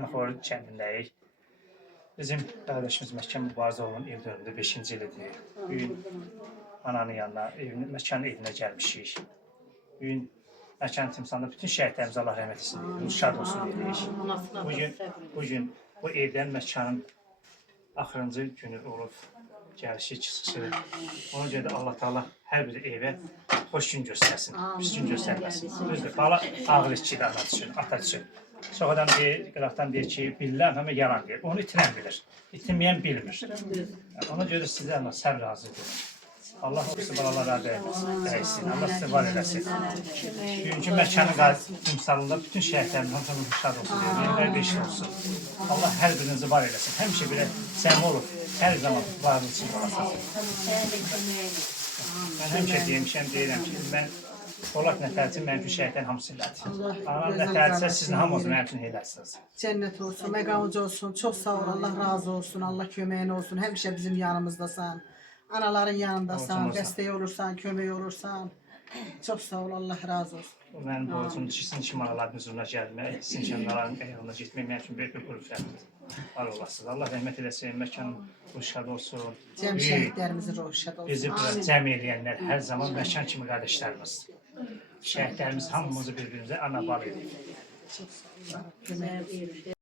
Günəxor kəndindəyik. Bizim qardaşımız Məhkəm Mübarizəoğlu'nun ev dönümündə 5-ci ilidir. Bugün ananın yanına, məkanın evinə gəlmişik. Bugün məkanın timsalında bütün şəhidlərimizə Allah rəhmət etsin deyirik, şad olsun deyirik. Bugün bu evdən məkanın axırıncı günü olub, gəlişi, çıxışı. Ona görə də Allah Taala hər bir evə xoş gün göstərsin, pis gün göstərməsin. Düzdür, bala ağır işçidir ana üçün, ata üçün. Sonradan deyir, qıraqdan deyir ki, bilirəm, amma yalan deyir. Onu itirən bilir, itirməyən bilmir. Ona görə sizə Allah səbr razı edir. Allah o sizə balalara dəysin, Allah sizə var eləsin. Bugünkü məkanın timsalında bütün şəhidlərin hamısının şad olsun, yenidən beş olsun. Allah hər birinizi var eləsin. Həmişə belə səmi olub, hər zaman varlıq için olasınız. Mən həmişə deyirəm ki, mən Polad nətərcə mənim üçün şəhidlərin hamısı elədir. Anam nətərcə sizin hamınız mənim üçün eləsiniz. Cənnət olsun, məqamıcı olsun, çox sağ ol, Allah razı olsun, Allah köməyin olsun, həmişə bizim yanımızdasan, anaların yanındasan, dəstək olursan, kömək olursan. Çox sağ ol, Allah razı olsun. Mənim borcumdur ki, sizin kimi analarınız huzuruna gəlmək, sizin kimi anaların yanına getmək mənim üçün böyük bir qürufətdir. Var olasınız. Allah rəhmət eləsin, məkanın ruhşad olsun. Cəm şəhidlərimizin ruhşad olsun. Bizi bura cəm eləyənlər hər zaman məkan kimi qardaşlarımızdır. Şəhidlərimiz hamımızı bir-birimizə ana bal edir. Çox sağ ol, Allah kömək olsun.